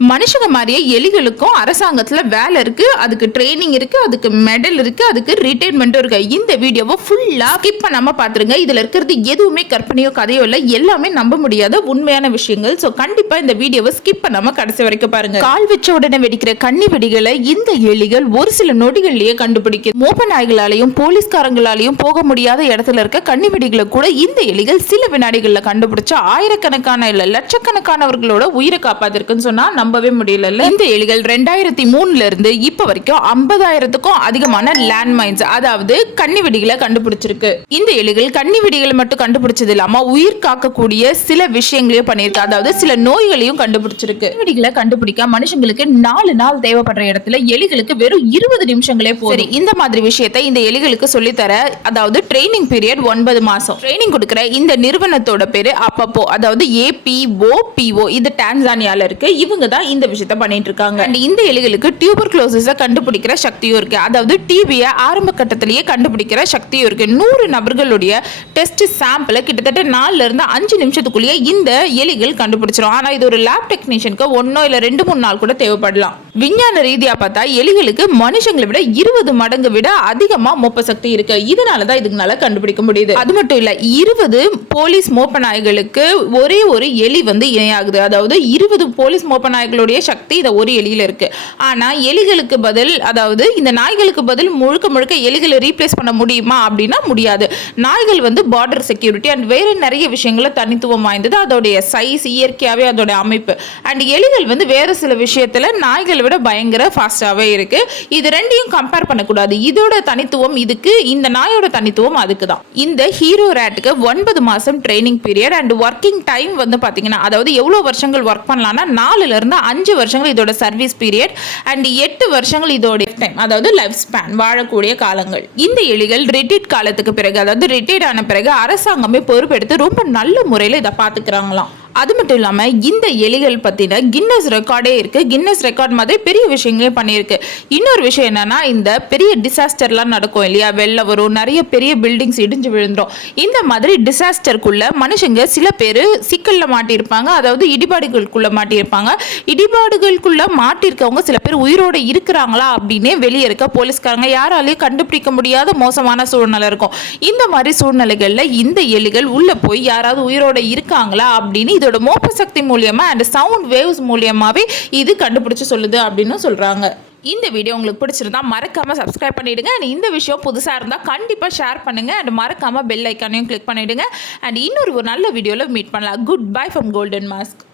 மனுஷங்க மாதிரியே எலிகளுக்கும் அரசாங்கத்தில் வேலை இருக்குது அதுக்கு ட்ரைனிங் இருக்குது அதுக்கு மெடல் இருக்குது அதுக்கு ரிட்டைர்மெண்ட்டும் இருக்குது இந்த வீடியோவை ஃபுல்லாக ஸ்கிப் பண்ணாமல் பார்த்துருங்க. இதில் இருக்கிறது எதுவுமே கற்பனையோ கதையோ இல்லை. எல்லாமே நம்ப முடியாத உண்மையான விஷயங்கள். ஸோ கண்டிப்பாக இந்த வீடியோவை ஸ்கிப் பண்ணாமல் கடைசி வரைக்கும் பாருங்கள் கால் வச்ச உடனே வெடிக்கிற கன்னி வெடிகளை இந்த எலிகள் ஒரு சில நொடிகள்லேயே கண்டுபிடிக்கும் மோப்ப நாய்களாலையும் போலீஸ்காரங்களாலையும் போக முடியாத இடத்துல இருக்க கண்ணி வெடிகளை கூட இந்த எலிகள் சில வினாடிகளில் கண்டுபிடிச்சா ஆயிரக்கணக்கான இல்லை லட்சக்கணக்கானவர்களோட உயிரை காப்பாத்திருக்குன்னு சொன்னால் நம்பவே முடியல இந்த எலிகள் ரெண்டாயிரத்தி மூணுல இருந்து இப்ப வரைக்கும் ஐம்பதாயிரத்துக்கும் அதிகமான லேண்ட் மைன்ஸ் அதாவது கன்னி வெடிகளை கண்டுபிடிச்சிருக்கு. இந்த எலிகள் கன்னி வெடிகளை மட்டும் கண்டுபிடிச்சது இல்லாம உயிர் காக்கக்கூடிய சில விஷயங்களையும் பண்ணியிருக்கு. அதாவது சில நோய்களையும் கண்டுபிடிச்சிருக்கு. வெடிகளை கண்டுபிடிக்க மனுஷங்களுக்கு நாலு நாள் தேவைப்படுற இடத்துல எலிகளுக்கு வெறும் இருபது நிமிஷங்களே போதும். இந்த மாதிரி விஷயத்தை இந்த எலிகளுக்கு சொல்லித்தர அதாவது ட்ரைனிங் பீரியட் ஒன்பது மாசம். ட்ரைனிங் கொடுக்குற இந்த நிறுவனத்தோட பேரு அப்பப்போ அதாவது ஏபிஓ பிஓ இது டான்சானியால இருக்கு. இவங்க தான் இந்த விஷயத்த பண்ணிட்டு இருக்காங்க அண்ட் இந்த எலிகளுக்கு டியூபர் குளோசிஸை கண்டுபிடிக்கிற சக்தியும் இருக்கு. அதாவது டிபியை ஆரம்ப கட்டத்திலேயே கண்டுபிடிக்கிற சக்தியும் இருக்கு. நூறு நபர்களுடைய டெஸ்ட் சாம்பிளை கிட்டத்தட்ட நாலுல இருந்து அஞ்சு நிமிஷத்துக்குள்ளேயே இந்த எலிகள் கண்டுபிடிச்சிடும் ஆனா இது ஒரு லேப் டெக்னீஷியனுக்கு ஒன்னோ இல்ல ரெண்டு மூணு நாள் கூட தேவைப்படலாம். விஞ்ஞான ரீதியாக பார்த்தா எலிகளுக்கு மனுஷங்களை விட இருபது மடங்கு விட அதிகமாக மோப்ப சக்தி இருக்கு. இதனாலதான் இதுக்குனால கண்டுபிடிக்க முடியுது. அது மட்டும் இல்ல இருபது போலீஸ் மோப்ப நாய்களுக்கு ஒரே ஒரு எலி வந்து இணையாகுது. அதாவது இருபது போலீஸ் மோப்ப நாய்களுடைய சக்தி இந்த ஒரு எலியில இருக்கு. ஆனா எலிகளுக்கு பதில் அதாவது இந்த நாய்களுக்கு பதில் முழுக்க முழுக்க எலிகளை ரீப்ளேஸ் பண்ண முடியுமா அப்படின்னா முடியாது. நாய்கள் வந்து பார்டர் செக்யூரிட்டி அண்ட் வேற நிறைய விஷயங்கள தனித்துவம் வாய்ந்தது. அதோடைய சைஸ் இயற்கையாவே அதோட அமைப்பு. அண்ட் எலிகள் வந்து வேற சில விஷயத்துல நாய்களை விட பயங்கர ஃபாஸ்ட்டாகவே இருக்கு. இது ரெண்டையும் கம்பேர் பண்ணக்கூடாது. இதோட தனித்துவம் இதுக்கு இந்த நாயோட தனித்துவம் அதுக்கு தான் இந்த ஹீரோ ரேட்டுக்கு ஒன்பது மாதம் training period and working time வந்து பார்த்தீங்கன்னா அதாவது எவ்வளோ வருஷங்கள் ஒர்க் பண்ணலான்னா நாலுலேருந்து அஞ்சு வருஷங்கள் இதோட சர்வீஸ் பீரியட் அண்ட் எட்டு வருஷங்கள் இதோட டைம் அதாவது லைஃப் ஸ்பேன் வாழக்கூடிய காலங்கள். இந்த எலிகள் ரிட்டைட் காலத்துக்கு பிறகு அதாவது ரிட்டையர்ட் ஆன பிறகு அரசாங்கமே பொறுப்பெடுத்து ரொம்ப நல்ல முறையில் இதை பார்த்துக்கிறாங்களாம் அது மட்டும் இல்லாமல் இந்த எலிகள் பற்றின கின்னஸ் ரெக்கார்டே இருக்குது கின்னஸ் ரெக்கார்ட் மாதிரி பெரிய விஷயங்களே பண்ணியிருக்கு. இன்னொரு விஷயம் என்னென்னா இந்த பெரிய டிசாஸ்டர்லாம் நடக்கும் இல்லையா? வெளில வரும். நிறைய பெரிய பில்டிங்ஸ் இடிஞ்சு விழுந்துடும் இந்த மாதிரி டிசாஸ்டருக்குள்ள மனுஷங்க சில பேர் சிக்கலில் மாட்டியிருப்பாங்க. அதாவது இடிபாடுகளுக்குள்ளே மாட்டியிருப்பாங்க. இடிபாடுகளுக்குள்ளே மாட்டியிருக்கவங்க சில பேர் உயிரோட இருக்கிறாங்களா அப்படின்னே வெளியே இருக்க போலீஸ்காரங்க யாராலையும் கண்டுபிடிக்க முடியாத மோசமான சூழ்நிலை இருக்கும். இந்த மாதிரி சூழ்நிலைகளில் இந்த எலிகள் உள்ளே போய் யாராவது உயிரோட இருக்காங்களா அப்படின்னு இது இதோட மோப்ப சக்தி அண்ட் சவுண்ட் வேவ்ஸ் மூலியமாகவே இது கண்டுபிடிச்சு சொல்லுது அப்படின்னு சொல்கிறாங்க இந்த வீடியோ உங்களுக்கு பிடிச்சிருந்தா மறக்காமல் சப்ஸ்கிரைப் பண்ணிவிடுங்க அண்ட் இந்த விஷயம் புதுசாக இருந்தால் கண்டிப்பாக ஷேர் பண்ணுங்கள் அண்ட் மறக்காமல் பெல் ஐக்கானையும் கிளிக் பண்ணிவிடுங்க அண்ட் இன்னொரு ஒரு நல்ல வீடியோவில் மீட் பண்ணலாம். Good bye from golden mask